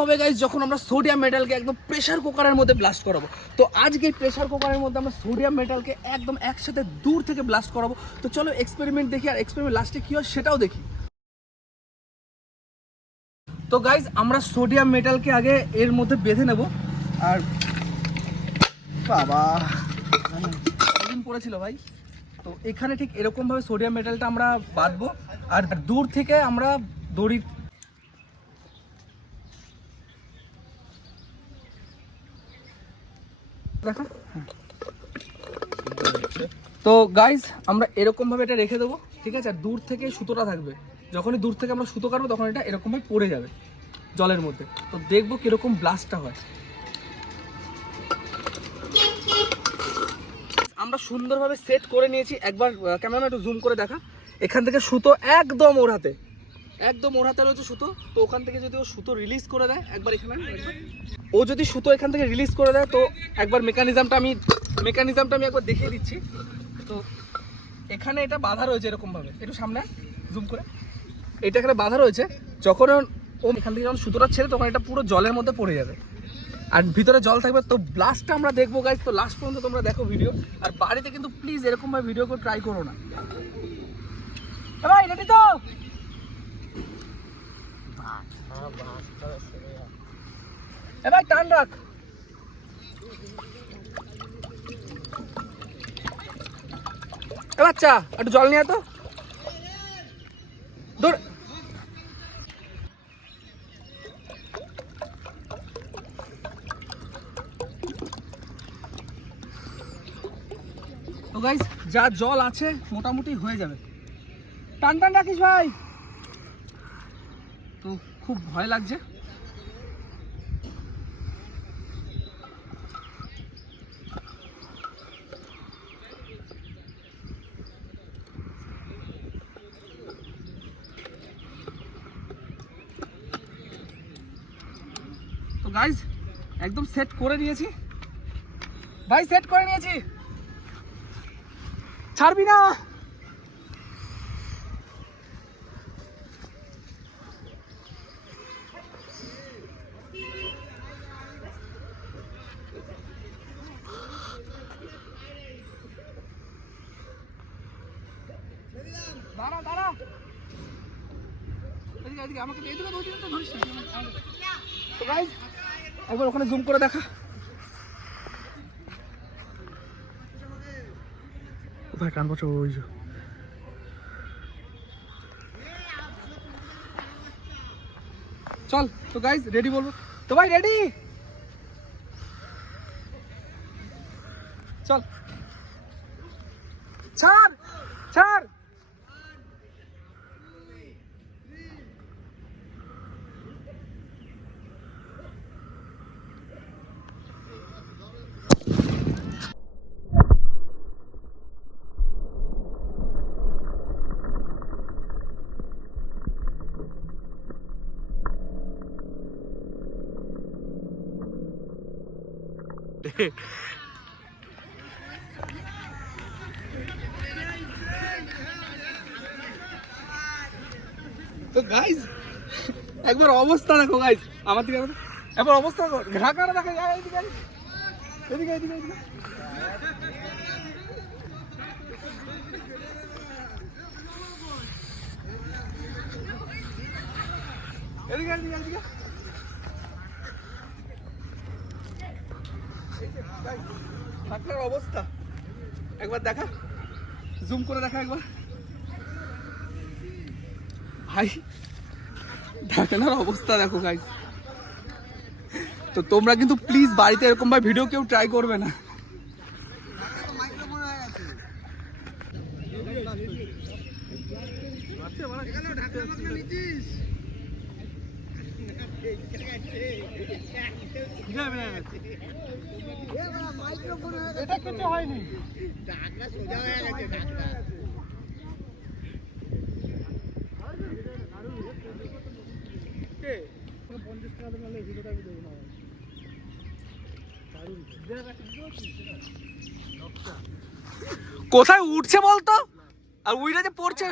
হবে গাইস যখন আমরা সোডিয়াম মেটালকে একদম প্রেসার কুকারের মধ্যে ব্লাস্ট করাবো। তো আজকে প্রেসার কুকারের মধ্যে আমরা সোডিয়াম মেটালকে একদম একসাথে দূর থেকে ব্লাস্ট করাবো। তো চলো এক্সপেরিমেন্ট দেখি, আর এক্সপেরিমেন্ট লাস্টে কি হয় সেটাও দেখি। তো গাইস আমরা সোডিয়াম মেটালকে আগে এর মধ্যে বেঁধে নেব। আর বাবা কতদিন পড়েছিল ভাই। তো এখানে ঠিক এরকমভাবে সোডিয়াম মেটালটা আমরা বাঁধবো, আর দূর থেকে আমরা দড়ি দেখা। তো গাইজ আমরা এরকম ভাবে এটা রেখে দেবো, ঠিক আছে। আর দূর থেকে সুতোটা থাকবে, যখনই দূর থেকে আমরা সুতো কাটবো তখন এটা এরকম ভাবে পড়ে যাবে জলের মধ্যে। তো দেখবো কিরকম ব্লাস্টটা হয়। আমরা সুন্দরভাবে সেট করে নিয়েছি। একবার ক্যামেরাম্যান একটু জুম করে দেখা, এখান থেকে সুতো একদম ওর হাতে রয়েছে সুতো। তো ওখান থেকে যদি ও সুতো রিলিজ করে দেয়, একবার এখানে ও যদি সুতো এখান থেকে রিলিজ করে দেয়, তো একবার মেকানিজমটা আমি একবার দেখিয়ে দিচ্ছি। তো এখানে এটা বাঁধা রয়েছে এরকমভাবে, একটু সামনে জুম করে, এটা এখানে বাঁধা রয়েছে। যখন ও এখান থেকে যখন সুতোটা ছেড়ে, তখন এটা পুরো জলের মধ্যে পড়ে যাবে আর ভিতরে জল থাকবে। তো ব্লাস্টটা আমরা দেখবো গাইজ। তো লাস্ট পর্যন্ত তোমরা দেখো ভিডিও। আর বাড়িতে কিন্তু প্লিজ এরকমভাবে ভিডিও করে ট্রাই করো না। ভাই রেডি তো? এবার টান রাখ। বাচ্চা একটু জল নিয়ে তো দূর। তো গাইস যা জল আছে মোটামুটি হয়ে যাবে। টান টান রাখিস ভাই। তো খুব ভয় লাগছে। তো গাইস একদম সেট করে নিয়েছি ভাই, সেট করে নিয়েছি, ছাড়বি না। দাঁড়া দাঁড়া, এদিকে এদিকে আমাকে এদিকে তো ধরিস না। তো গাইস একবার ওখানে জুম করে দেখা, কোথায় কান বছর ওই যে। চল তো গাইস রেডি বলবো তো ভাই, রেডি চল। ছাড় ছাড়। তো গাইস একবার অবস্থা দেখো গাইস, আমার দিকে একবার অবস্থা ঢাকাটা দেখা যায়। এদিকে এদিকে এদিকে এদিকে এদিকে এদিকে এদিকে ঢাকার অবস্থা একবার দেখা, জুম করে দেখা একবার ভাই, ঢাকার অবস্থা দেখো গাইস। তো তোমরা কিন্তু প্লিজ বাড়িতে এরকম ভাবে ভিডিও কেউ ট্রাই করবে না। এটা কিছু হয়নি, ঢাকনা সোজা হয়ে গেছে। ঢাকনা কোথায় উঠছে বলতো, আর উইটা যে পড়ছে।